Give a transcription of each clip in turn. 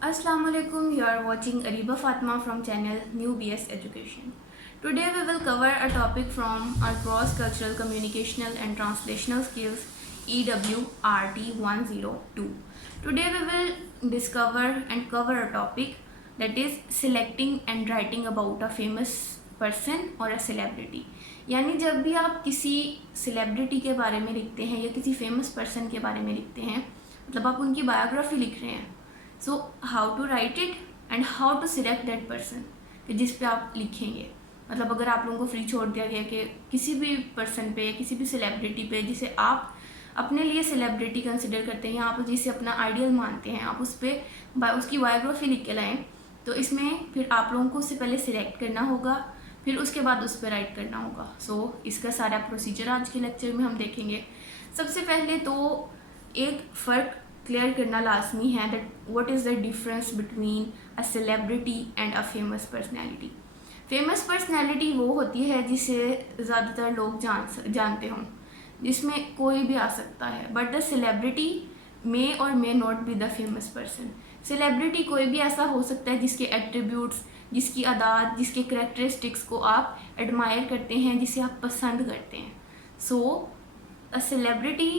Assalamu alaikum. You are watching Ariba Fatma from channel New BS Education. Today we will cover a topic from our cross cultural communicational and translational skills EWRT 102. Today we will discover and cover a topic that is selecting and writing about a famous person or a celebrity. यानी जब भी आप किसी celebrity के बारे में लिखते हैं या किसी फेमस पर्सन के बारे में लिखते हैं, मतलब आप उनकी बायोग्राफी लिख रहे हैं, so how to write it and how to select that person कि जिस पे आप लिखेंगे। मतलब अगर आप लोगों को फ्री छोड़ दिया गया कि किसी भी पर्सन पे, किसी भी सेलिब्रिटी पे जिसे आप अपने लिए सेलिब्रिटी कंसिडर करते हैं या आप जिसे अपना आइडियल मानते हैं, आप उस पर उसकी बायोग्राफी लिख के लाएँ, तो इसमें फिर आप लोगों को उससे पहले सिलेक्ट करना होगा, फिर उसके बाद उस पर राइट करना होगा। सो इसका सारा प्रोसीजर आज के लेक्चर में हम देखेंगे। सबसे पहले तो एक फ़र्क क्लियर करना लाजमी है that what is the difference between a celebrity and a famous personality. Famous personality वो होती है जिसे ज़्यादातर लोग जानते हों, जिसमें कोई भी आ सकता है, बट द सेलिब्रिटी मे और may not be the famous person. Celebrity कोई भी ऐसा हो सकता है जिसके एट्रीब्यूट्स, जिसकी आदात, जिसके करेक्टरिस्टिक्स को आप एडमायर करते हैं, जिसे आप पसंद करते हैं। So a celebrity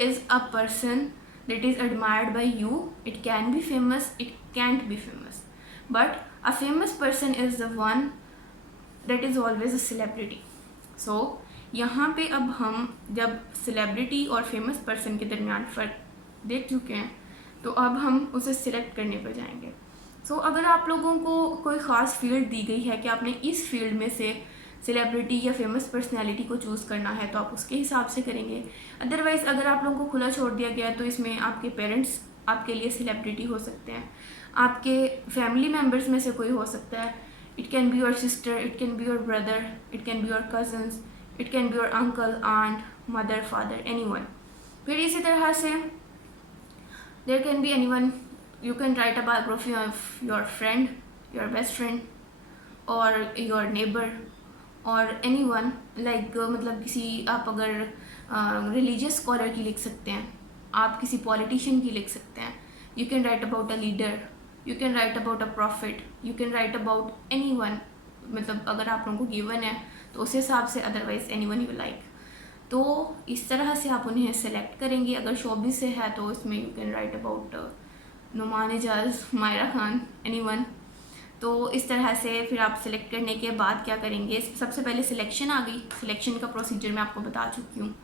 is a person that is admired by you. It can be famous, it can't be famous, but a famous person is the one that is always a celebrity. So यहाँ पे अब हम जब celebrity और famous person के दरमियान फ़र्क देख चुके हैं, तो अब हम उसे सिलेक्ट करने पर जाएंगे। सो अगर आप लोगों को कोई ख़ास फील्ड दी गई है कि आपने इस फील्ड में से सेलिब्रिटी या फेमस पर्सनैलिटी को चूज़ करना है, तो आप उसके हिसाब से करेंगे। अदरवाइज़ अगर आप लोगों को खुला छोड़ दिया गया है, तो इसमें आपके पेरेंट्स आपके लिए सेलिब्रिटी हो सकते हैं, आपके फैमिली मेम्बर्स में से कोई हो सकता है। It can be your sister, it can be your brother, it can be your cousins, it can be your uncle, aunt, mother, father, anyone. फिर इसी तरह से there can be anyone. You can write a biography of your friend, your best friend और your neighbour और anyone like, मतलब किसी आप अगर रिलीजियस स्कॉलर की लिख सकते हैं, आप किसी पॉलिटिशियन की लिख सकते हैं। You can write about a leader, you can write about a profit, you can write about any one. मतलब अगर आप लोगों को गिवन है तो उस हिसाब से, otherwise any one you like. तो इस तरह से आप उन्हें सेलेक्ट करेंगे। अगर शोबिस से है तो इसमें you can write about Numan Ejaz, Myra Khan, anyone. तो इस तरह से फिर आप सिलेक्ट करने के बाद क्या करेंगे, सबसे पहले सिलेक्शन आ गई। सिलेक्शन का प्रोसीजर मैं आपको बता चुकी हूँ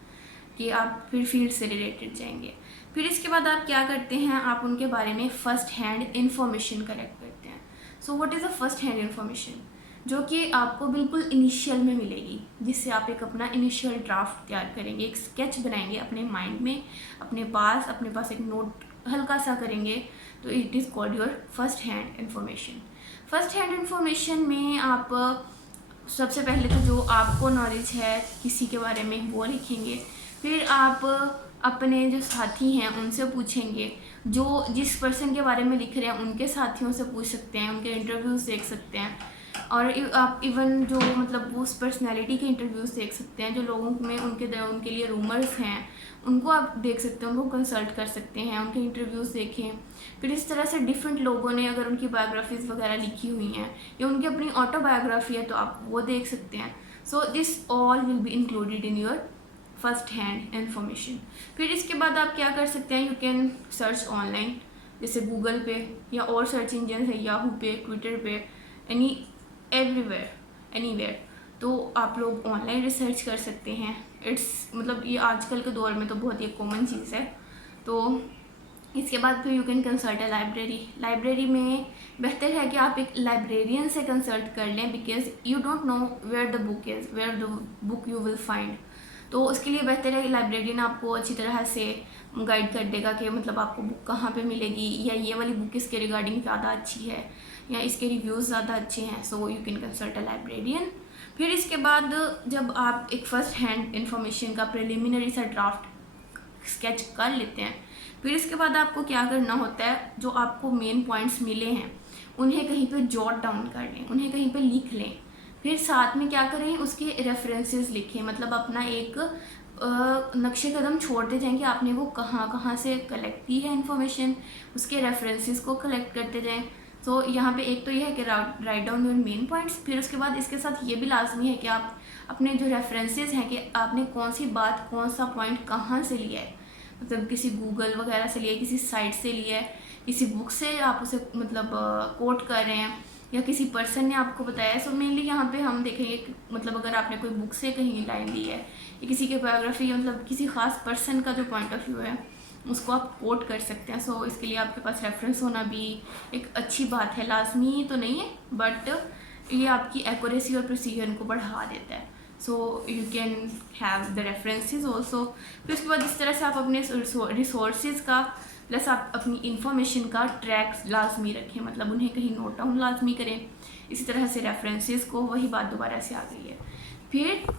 कि आप फिर फील्ड से रिलेटेड जाएंगे। फिर इसके बाद आप क्या करते हैं, आप उनके बारे में फ़र्स्ट हैंड इन्फॉर्मेशन कलेक्ट करते हैं। So what is a first hand information, जो कि आपको बिल्कुल इनिशियल में मिलेगी, जिससे आप एक अपना इनिशियल ड्राफ्ट तैयार करेंगे, एक स्केच बनाएंगे अपने माइंड में, अपने पास एक नोट हल्का सा करेंगे। तो it is called your first hand information. First hand information में आप सबसे पहले तो जो आपको नॉलेज है किसी के बारे में वो लिखेंगे। फिर आप अपने जो साथी हैं उनसे पूछेंगे, जो जिस पर्सन के बारे में लिख रहे हैं उनके साथियों से पूछ सकते हैं, उनके इंटरव्यूज़ देख सकते हैं, और आप इवन जो मतलब वो उस पर्सनैलिटी के इंटरव्यूज़ देख सकते हैं, जो लोगों में उनके लिए रूमर्स हैं उनको आप देख सकते हैं, उनको कंसल्ट कर सकते हैं, उनके इंटरव्यूज़ देखें। फिर इस तरह से डिफरेंट लोगों ने अगर उनकी बायोग्राफीज़ वगैरह लिखी हुई हैं या उनकी अपनी ऑटोबायोग्राफी है तो आप वो देख सकते हैं। So this all will be included in your first hand information. फिर इसके बाद आप क्या कर सकते हैं, यू कैन सर्च ऑनलाइन, जैसे गूगल पे या और सर्च इंजन है, याहू पे, ट्विटर पे, एनीवेयर। तो आप लोग ऑनलाइन रिसर्च कर सकते हैं। मतलब ये आजकल के दौर में तो बहुत ही कॉमन चीज़ है। तो इसके बाद फिर you can consult a library में बेहतर है कि आप एक लाइब्रेरियन से कंसल्ट कर लें, because you don't know where the book is, where the book you will find. तो उसके लिए बेहतर है कि लाइब्रेरियन आपको अच्छी तरह से गाइड कर देगा कि मतलब आपको बुक कहाँ पे मिलेगी, या ये वाली बुक इसके रिगार्डिंग ज़्यादा अच्छी है या इसके रिव्यूज़ ज़्यादा अच्छे हैं। So you can consult a librarian. फिर इसके बाद जब आप एक फ़र्स्ट हैंड इन्फॉर्मेशन का प्रिलिमिनरी सा ड्राफ्ट स्केच कर लेते हैं, फिर इसके बाद आपको क्या करना होता है, जो आपको मेन पॉइंट्स मिले हैं उन्हें कहीं पे जॉट डाउन कर लें, उन्हें कहीं पे लिख लें। फिर साथ में क्या करें, उसके रेफरेंसेस लिखें, मतलब अपना एक नक्शे कदम छोड़ते जाएं कि आपने वो कहाँ कहाँ से कलेक्ट की है इन्फॉर्मेशन, उसके रेफरेंसेस को कलेक्ट करते जाएं। तो यहाँ पे एक तो ये है कि write down your main points, फिर उसके बाद इसके साथ ये भी लाजमी है कि आप अपने जो रेफरेंसेस हैं कि आपने कौन सी बात, कौन सा पॉइंट कहाँ से लिया है, मतलब किसी गूगल वगैरह से लिया है, किसी साइट से लिया है, किसी बुक से आप उसे मतलब कोट कर रहे हैं, या किसी पर्सन ने आपको बताया। सो मेनली यहाँ पे हम देखेंगे कि मतलब अगर आपने कोई बुक से कहीं लाइन ली है या किसी के बायोग्राफी या मतलब किसी खास पर्सन का जो पॉइंट ऑफ व्यू है उसको आप कोट कर सकते हैं। सो इसके लिए आपके पास रेफरेंस होना भी एक अच्छी बात है, लाजमी तो नहीं है बट ये आपकी एक्यूरेसी और प्रिसीजन को बढ़ा देता है। So you can have the references also. फिर उसके बाद इस तरह से आप अपने रिसोर्सेज का प्लस आप अपनी इंफॉर्मेशन का ट्रैक लाजमी रखें, मतलब उन्हें कहीं नोट डाउन लाजमी करें। इसी तरह से रेफरेंसेस को, वही बात दोबारा से आ गई है। फिर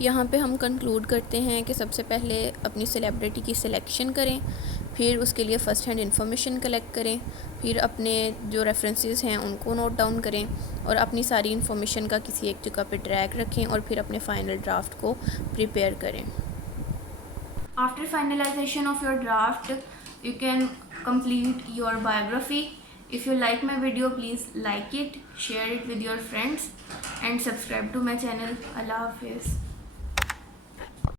यहाँ पे हम कंक्लूड करते हैं कि सबसे पहले अपनी सेलिब्रिटी की सिलेक्शन करें, फिर उसके लिए फ़र्स्ट हैंड इन्फॉर्मेशन कलेक्ट करें, फिर अपने जो रेफरेंसेस हैं उनको नोट डाउन करें और अपनी सारी इन्फॉर्मेशन का किसी एक जगह पे ट्रैक रखें और फिर अपने फाइनल ड्राफ्ट को प्रिपेयर करें। After finalization of your draft, you can complete your biography. If you like my video, please like it, share it with your friends and subscribe to my channel. Allah Hafiz.